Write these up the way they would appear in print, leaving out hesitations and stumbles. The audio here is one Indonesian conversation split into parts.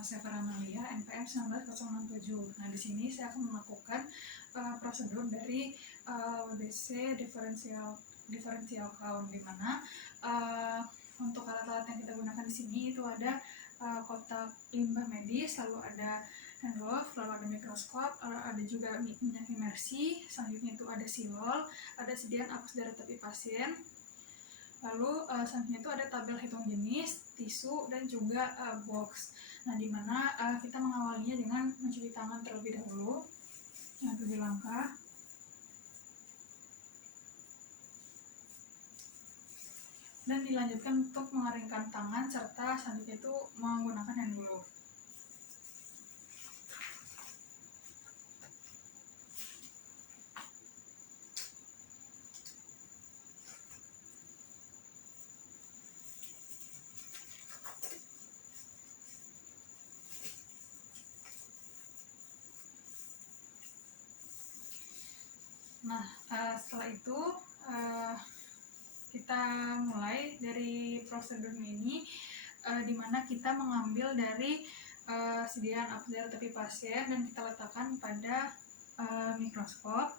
nama saya Farah Amalia, NPM 19067. Nah, di sini saya akan melakukan prosedur dari WBC differential count, di mana untuk alat-alat yang kita gunakan di sini itu ada kotak limbah medis, lalu ada hand glove, lalu ada mikroskop, lalu ada juga minyak imersi, selanjutnya itu ada silol, ada sediaan apus darah tepi pasien. Lalu selanjutnya itu ada tabel hitung jenis, tisu, dan juga box. Nah, di mana kita mengawalinya dengan mencuci tangan terlebih dahulu, 7 langkah. Dan dilanjutkan untuk mengeringkan tangan serta selanjutnya itu menggunakan hand glove. Nah, setelah itu kita mulai dari prosedurnya ini, di mana kita mengambil dari sediaan apus darah tepi pasien dan kita letakkan pada mikroskop.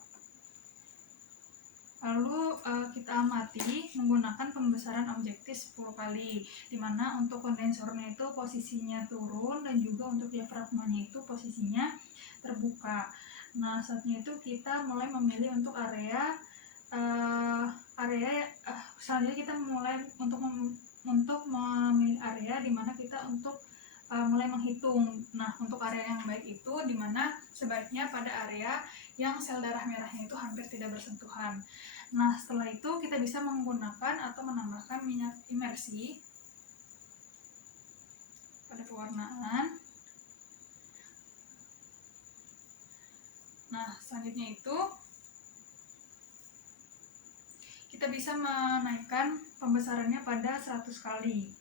Lalu kita amati menggunakan pembesaran objektif 10 kali, di mana untuk kondensornya itu posisinya turun dan juga untuk diafragmanya itu posisinya terbuka. Nah, saatnya itu kita mulai memilih untuk selanjutnya kita mulai untuk memilih area di mana kita untuk mulai menghitung. Nah, untuk area yang baik itu di mana sebaiknya pada area yang sel darah merahnya itu hampir tidak bersentuhan. Nah, setelah itu kita bisa menggunakan atau menambahkan minyak imersi pada pewarnaan. Nah, selanjutnya itu kita bisa menaikkan pembesarannya pada 100 kali,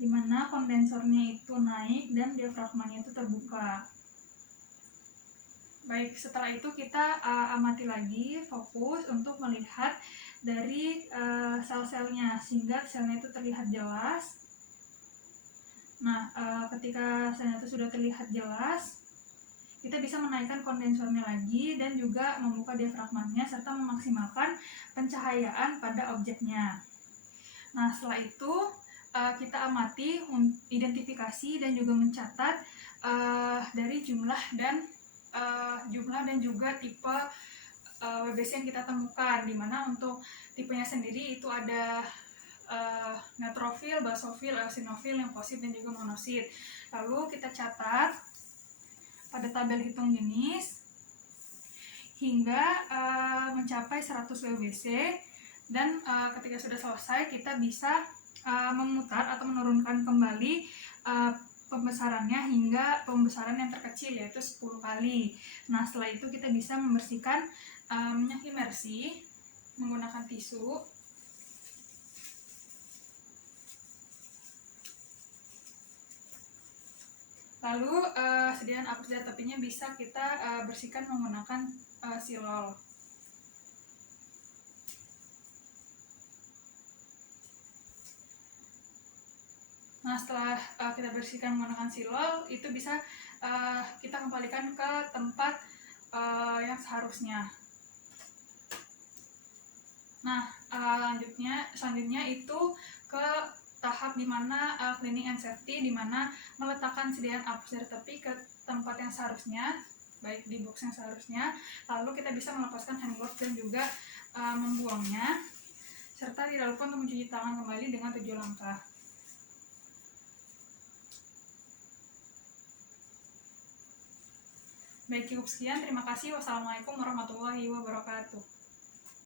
di mana kondensornya itu naik dan diafragmanya itu terbuka. Baik, setelah itu kita amati lagi, fokus untuk melihat dari sel-selnya sehingga selnya itu terlihat jelas. Nah, ketika selnya itu sudah terlihat jelas, kita bisa menaikkan kondensornya lagi dan juga membuka diafragmanya serta memaksimalkan pencahayaan pada objeknya. Nah, setelah itu kita amati, identifikasi dan juga mencatat dari jumlah dan juga tipe WBC yang kita temukan, di mana untuk tipenya sendiri itu ada neutrofil, basofil, eosinofil, limfosit, dan juga monosit. Lalu kita catat pada tabel hitung jenis hingga mencapai 100 WBC, dan ketika sudah selesai kita bisa memutar atau menurunkan kembali pembesarannya hingga pembesaran yang terkecil, yaitu 10 kali. Nah, setelah itu kita bisa membersihkan minyak imersi menggunakan tisu. Lalu sediaan apus darah tepinya bisa kita bersihkan menggunakan silol. Nah, setelah kita bersihkan menggunakan silol, itu bisa kita kembalikan ke tempat yang seharusnya. Nah, selanjutnya itu ke tahap dimana cleaning and safety, dimana meletakkan sediaan apus darah tepi ke tempat yang seharusnya, baik di box yang seharusnya. Lalu kita bisa melepaskan hand glove dan juga membuangnya, serta tidak lupa untuk mencuci tangan kembali dengan 7 langkah. Baik, cukup sekian. Terima kasih. Wassalamualaikum warahmatullahi wabarakatuh.